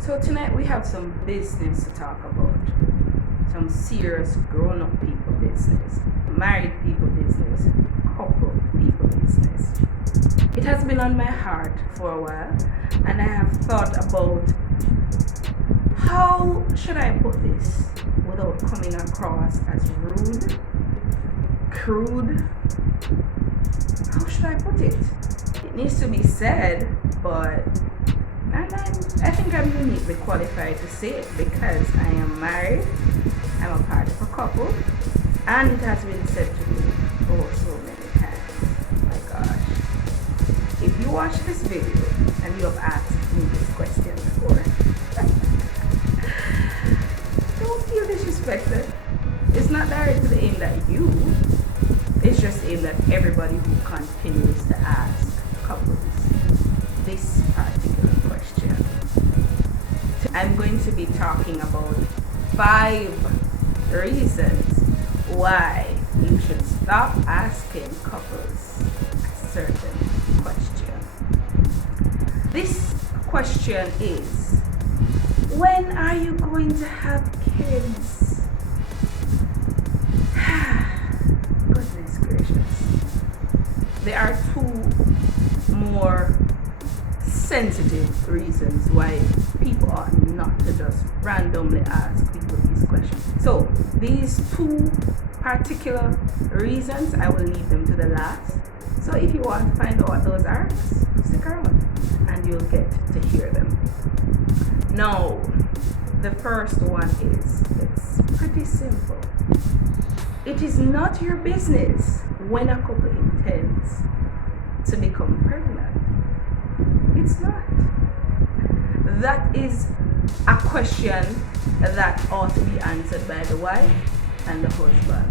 So tonight we have some business to talk about. Some serious grown-up people business, married people business, couple people business. It has been on my heart for a while, and I have thought about how should I put this without coming across as rude, crude. How should I put it? It needs to be said, but I think I'm uniquely qualified to say it because I am married, I'm a part of a couple, and it has been said to me so many times. My gosh. If you watch this video and you have asked me this question before, don't feel disrespected. It's not directly aimed at you, it's just aimed at everybody who continues to ask couples this particular question. I'm going to be talking about 5 reasons why you should stop asking couples a certain question. This question is, when are you going to have kids? Goodness gracious. There are 2 more sensitive reasons why people ought not to just randomly ask people these questions. So these 2 particular reasons, I will leave them to the last. So if you want to find out what those are, stick around and you'll get to hear them. Now, the first one is, it's pretty simple. It is not your business when a couple intends to become pregnant. It's not. That is a question that ought to be answered by the wife and the husband,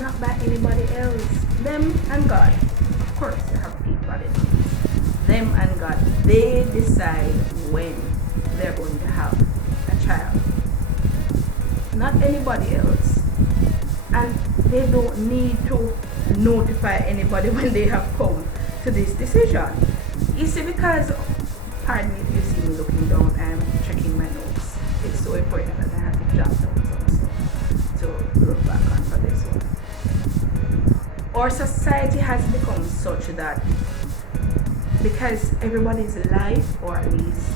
not by anybody else. Them and God. Of course, you have people in it. Them and God, they decide when they're going to have a child, not anybody else. And they don't need to notify anybody when they have come to this decision. You see, because, pardon me if you see me looking down, I'm checking my notes. It's so important that I have to jot down some stuff to look back on for this one. Our society has become such that because everybody's life, or at least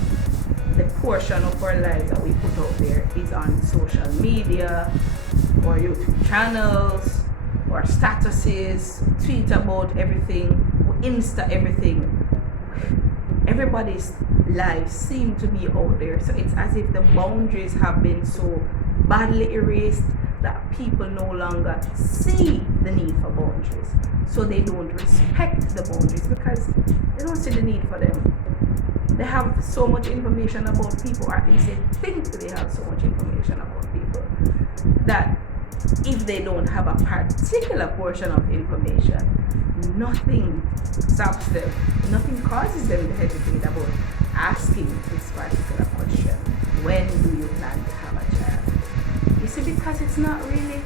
the portion of our lives that we put out there, is on social media, or YouTube channels, or statuses, tweet about everything, Insta everything. Everybody's lives seem to be out there, so it's as if the boundaries have been so badly erased that people no longer see the need for boundaries, so they don't respect the boundaries because they don't see the need for them. They have so much information about people, or at least they think they have so much information about people, that if they don't have a particular portion of information, nothing stops them, nothing causes them to hesitate about asking this particular question: when do you plan to have a child? You see, because it's not really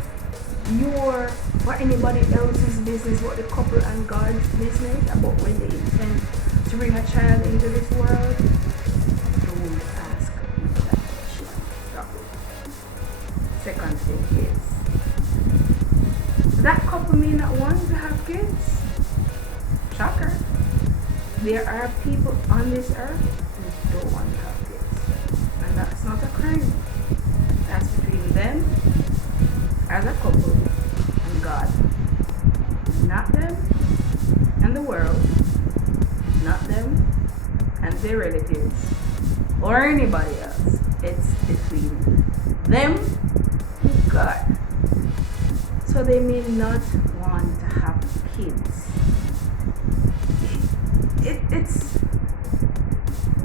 your or anybody else's business, but the couple and God's business about when they intend to bring a child into this world. Don't ask people that question. Stop it. Second thing is, that couple may not want to have kids. Shocker. There are people on this earth who don't want to have kids. And that's not a crime. That's between them as a couple and God. Not them and the world. Not them and their relatives or anybody else. It's between them and God. So they may not want to have kids.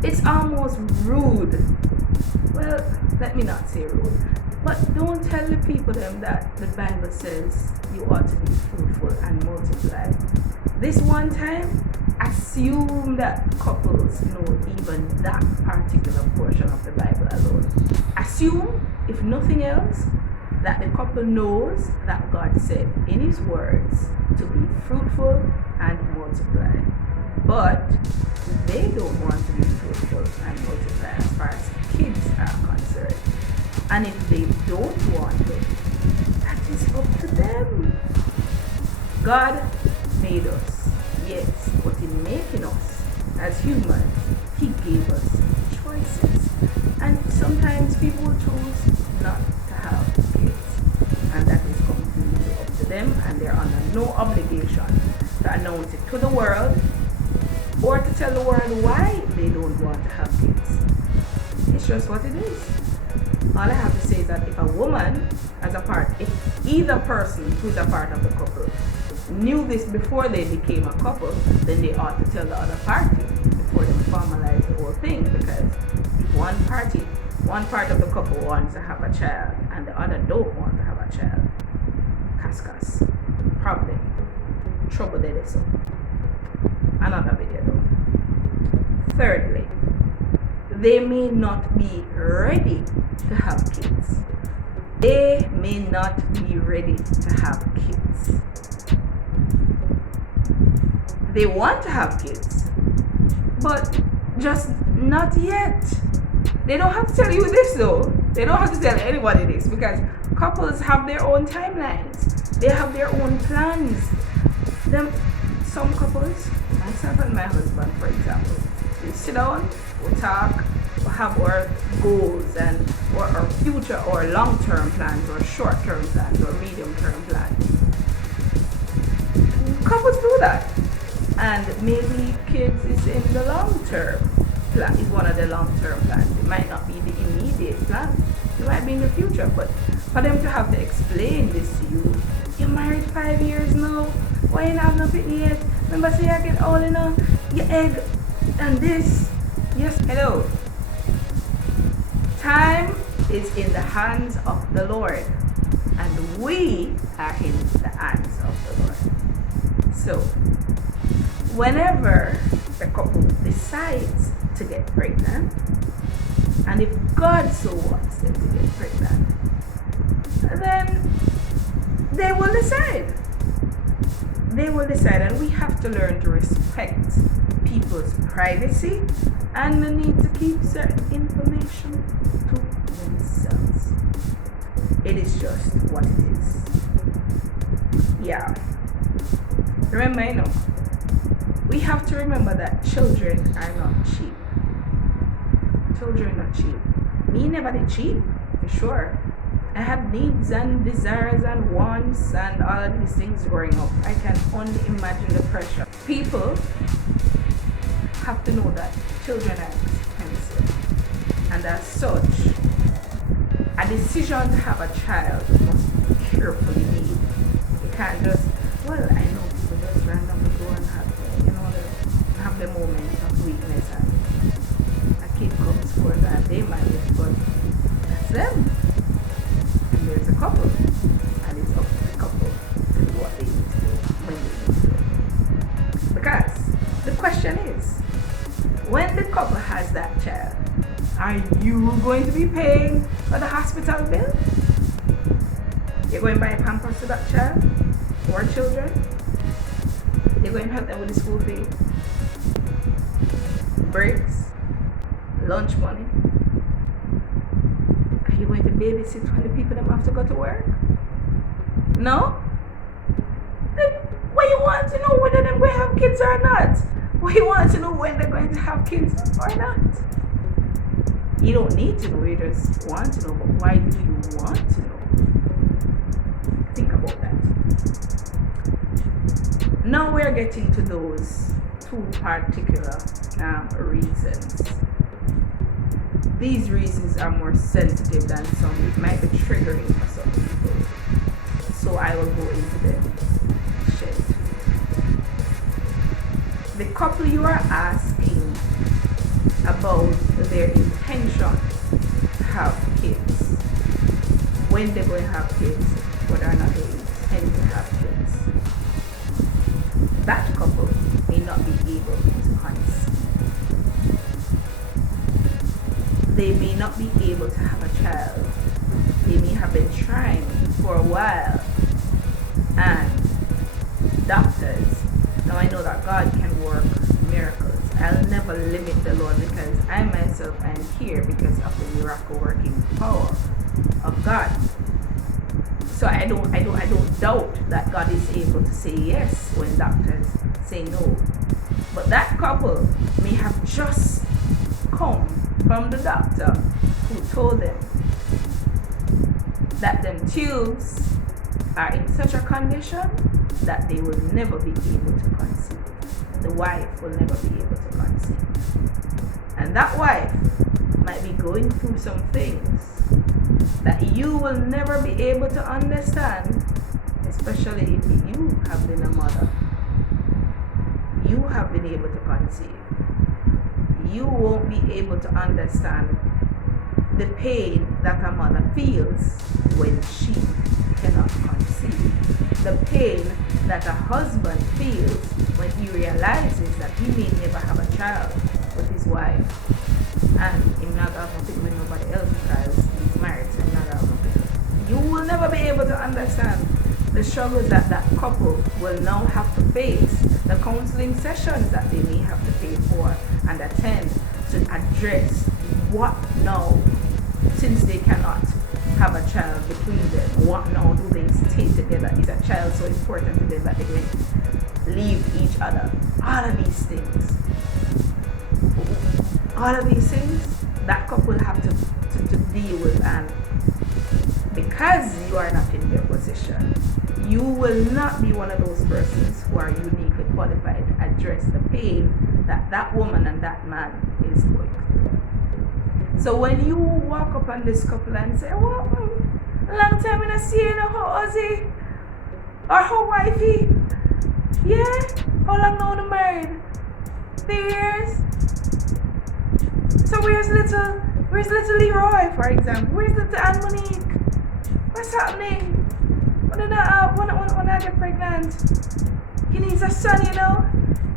It's almost rude. Well, let me not say rude, but don't tell the people them that the Bible says you ought to be fruitful and multiply. This one time, assume that couples know even that particular portion of the Bible alone. Assume, if nothing else, that the couple knows that God said in His words to be fruitful and multiply. But they don't want to be fruitful and multiply as far as kids And if they don't want it, that is up to them. God made us, yes, but in making us as humans, He gave us choices. And sometimes people will choose not to have kids. And that is completely up to them, and they're under no obligation to announce it to the world or to tell the world why they don't want to have kids. It's just what it is. All I have to say is that if a woman, if either person who's a part of the couple knew this before they became a couple, then they ought to tell the other party before they formalize the whole thing. Because if one part of the couple wants to have a child and the other don't want to have a child, cascas, problem, trouble there is. Another video though. Thirdly, they may not be ready to have kids. They may not be ready to have kids. They want to have kids, but just not yet. They don't have to tell you this though. They don't have to tell anybody this, because couples have their own timelines. They have their own plans. Some couples, myself and my husband, for example, we sit down, we talk, we have our goals and or our future or long-term plans or short-term plans or medium-term plans. Couples do that. And maybe kids is in the long-term plan, is one of the long-term plans. It might not be the immediate plan. It might be in the future. But for them to have to explain this to you, you're married 5 years now, why you not have nothing yet? Remember say I get old enough, your egg and this. Yes, hello. Time is in the hands of the Lord, and we are in the hands of the Lord. So whenever the couple decides to get pregnant, and if God so wants them to get pregnant, then they will decide. They will decide, and we have to learn to respect people's privacy and the need to keep certain information to themselves. It is just what it is. Yeah. Remember, we have to remember that children are not cheap. Children are not cheap. Me never did cheap, for sure. I had needs and desires and wants and all of these things growing up. I can only imagine the pressure. People have to know that children are expensive. And as such, a decision to have a child must be carefully made. You can't just, well, I know people just randomly go and have the moments of weakness and a kid comes forth and they might just, but that's them. And there's a couple, and it's up to the couple to do what they need to do when they need to do. Because the question is, when the couple has that child, are you going to be paying for the hospital bill? You're going to buy Pampers to that child or children? You're going to help them with the school fee, breaks, lunch money. Are you going to babysit when the people them have to go to work? No? Then what you want to know whether they're going to have kids or not? What you want to know when they're going to have kids or not? You don't need to know, you just want to know. But why do you want to know? Think about that. Now we're getting to those two particular reasons. These reasons are more sensitive than some. It might be triggering for some people. So I will go into them. The couple you are asking about their intention to have kids, when they're going to have kids, whether or not they intend to have kids, that couple may not be able to conceive. They may not be able to have a child. They may have been trying for a while, and doctors, now I know that God can work miracles. I'll never limit the Lord, because I myself am here because of the miracle working power of God. So I don't doubt that God is able to say yes when doctors say no. But that couple may have just come from the doctor who told them that them tubes are in such a condition that they will never be able to conceive. The wife will never be able to conceive. And that wife might be going through some things that you will never be able to understand, especially if you have been a mother. You have been able to conceive. You won't be able to understand the pain that a mother feels when she cannot conceive. The pain that a husband feels when he realizes that he may never have a child with his wife, and he's not going to fit with nobody else because he's married, so he's not going to fit. You will never be able to understand the struggles that that couple will now have to face, the counseling sessions that they may have to pay for and attend to address what now, since they cannot have a child between them, what now do they stay together? Is a child so important to them that they will leave each other? All of these things, that couple will have to deal with, and because you are not in their position, you will not be one of those persons who are uniquely qualified to address the pain that that woman and that man is going through. So when you walk up on this couple and say, well, long time I see you know how Ozzy or how wifey, yeah, how long now they married? 3 years? So where's little Leroy, for example? Where's little Anne Monique? What's happening? When I get pregnant, he needs a son, you know.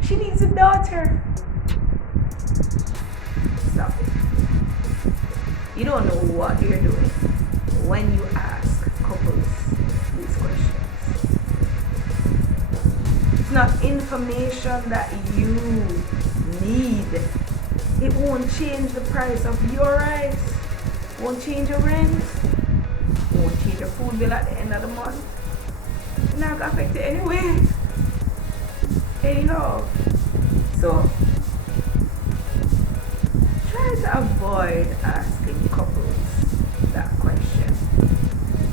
She needs a daughter. Stop it. You don't know what you're doing when you ask couples these questions. It's not information that you need. It won't change the price of your rice. Won't change your rent. Won't change your food bill at the end of the month. It's not gonna affect it anyway. Anyhow. So try to avoid asking couples that question.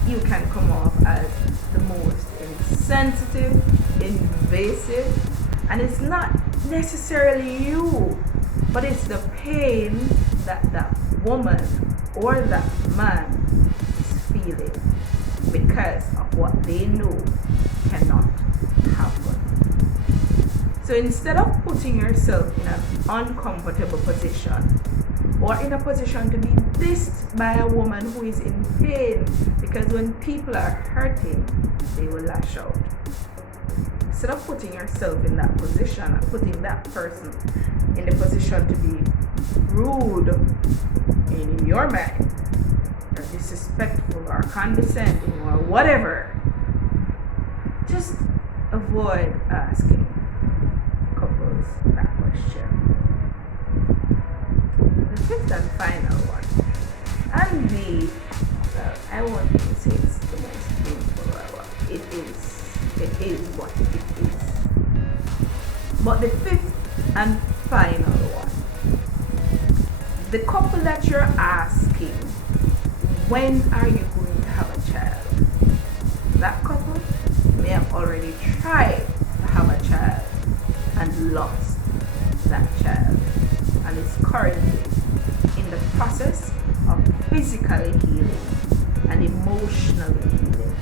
You can come off as the most insensitive, invasive, and it's not necessarily you, but it's the pain that that woman or that man is feeling because of what they know cannot happen. So instead of putting yourself in an uncomfortable position or in a position to be dissed by a woman who is in pain, because when people are hurting, they will lash out. Instead of putting yourself in that position and putting that person in the position to be rude in your mind, or disrespectful or condescending or whatever, just avoid asking couples that question. The fifth and final one, and I won't even say it's the most painful one. It is what it is. But the fifth and final one, the couple that you're asking, when are you going to have a child? That couple may have already tried to have a child and lost that child, and is currently in the process of physically healing and emotionally healing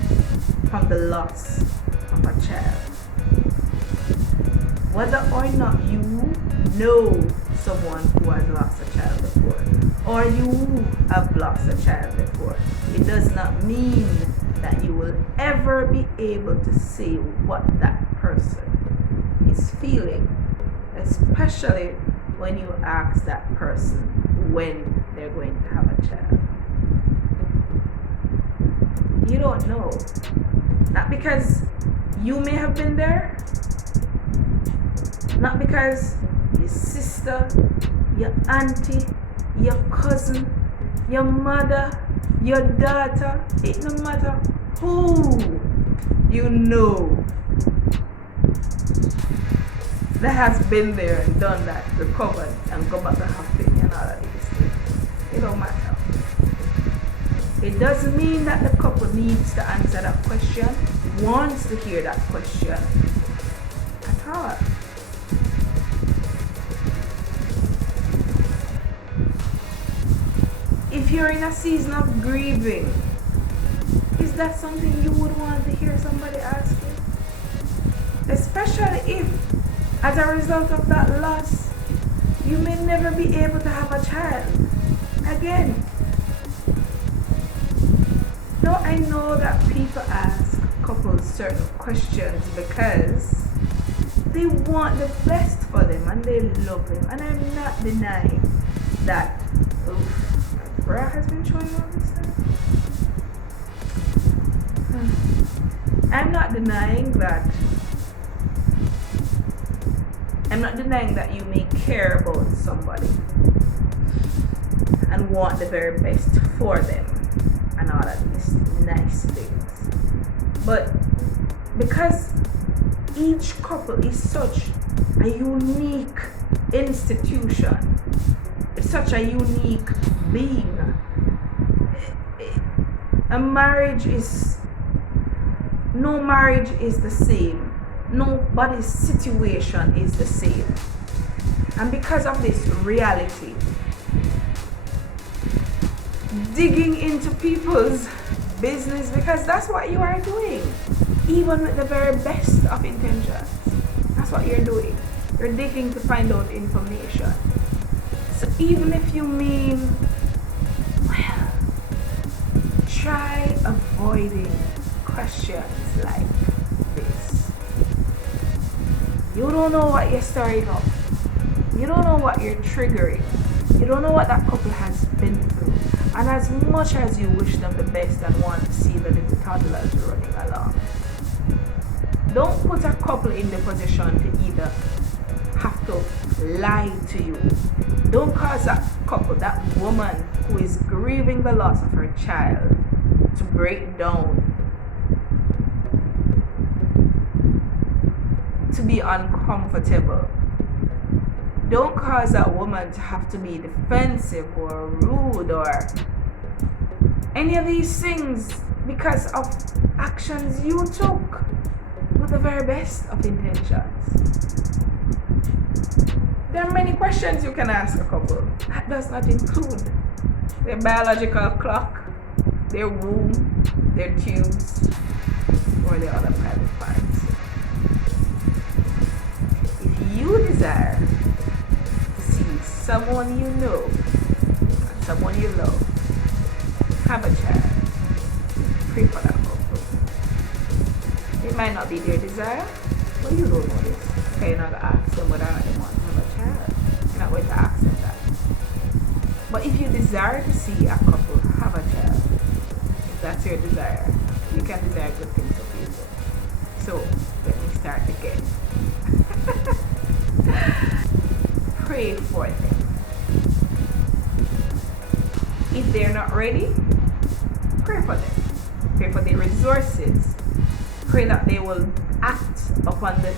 from the loss of a child. Whether or not you know someone who has lost a child before, or you have lost a child before, it does not mean that you will ever be able to say what that person is feeling, especially when you ask that person when they're going to have a child. You don't know. Not because you may have been there, not because your sister, your auntie, your cousin, your mother, your daughter, it no matter who you know that has been there and done that, recovered and go back to happy and all of these things. It don't matter. It doesn't mean that the couple needs to answer that question, wants to hear that question at all. If you're in a season of grieving, is that something you would want to hear somebody ask you? Especially if, as a result of that loss, you may never be able to have a child again. Now I know that people ask couples certain questions because they want the best for them and they love them. And I'm not denying that. Oof, my bra has been showing all this time. I'm not denying that. I'm not denying that you may care about somebody and want the very best for them and all of these nice things. But because each couple is such a unique institution, it's such a unique being. A marriage is, no marriage is the same. Nobody's situation is the same. And because of this reality, digging into people's business, because that's what you are doing, even with the very best of intentions, that's what you're doing. You're digging to find out information. So even if you mean, well, try avoiding questions like this. You don't know what you're stirring up. You don't know what you're triggering. You don't know what that couple has been through. And as much as you wish them the best and want to see the little toddlers running along, don't put a couple in the position to either have to lie to you. Don't cause that couple, that woman who is grieving the loss of her child, to break down, to be uncomfortable. Don't cause that woman to have to be defensive or rude or any of these things because of actions you took with the very best of intentions. There are many questions you can ask a couple. That does not include their biological clock, their womb, their tubes, or their other private parts. If you desire to see someone you know and someone you love have a child, pray for that couple. It might not be their desire, but you don't know this. Okay, you're not going to ask them whether or not they want to have a child. You're not going to ask them that. But if you desire to see a couple have a child, if that's your desire, you can desire good things for people. So, let me start again. Pray for them. If they're not ready, pray for them. Pray for their resources. Pray that they will act upon the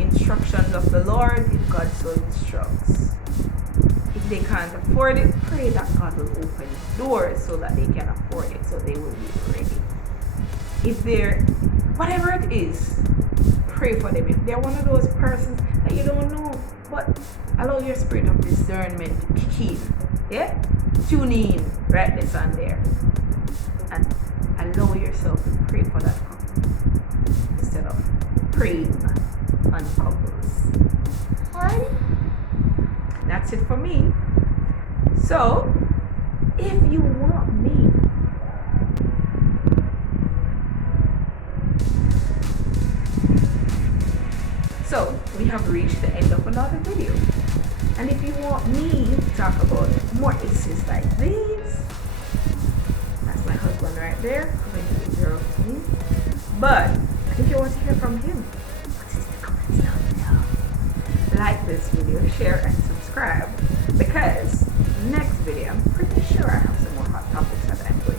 instructions of the Lord if God so instructs. If they can't afford it, pray that God will open doors so that they can afford it, so they will be ready. If they're, whatever it is, pray for them. If they're one of those persons that you don't know, but allow your spirit of discernment to kick in. Yeah? Tune in right this and there. And allow yourself to pray for that couple instead of praying on couples. Alright? That's it for me. So, if you want me so we have reached the end of another video. And if you want me to talk about more issues like these, that's my husband right there, commenting 0 to me. But if you want to hear from him, put it in the comments down below. Like this video, share and subscribe, because next video I'm pretty sure I have some more hot topics that I'm going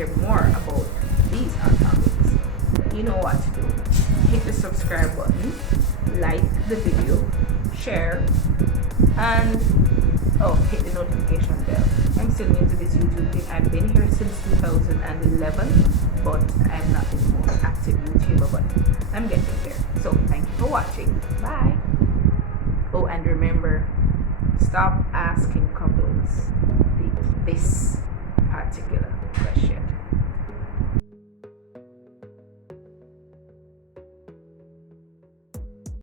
hear more about these hot topics, you know what to do. Hit the subscribe button, like the video, share, and hit the notification bell. I'm still new to this YouTube thing. I've been here since 2011, but I'm not the most active YouTuber, but I'm getting there. So thank you for watching. Bye. Oh, and remember, stop asking couples this particular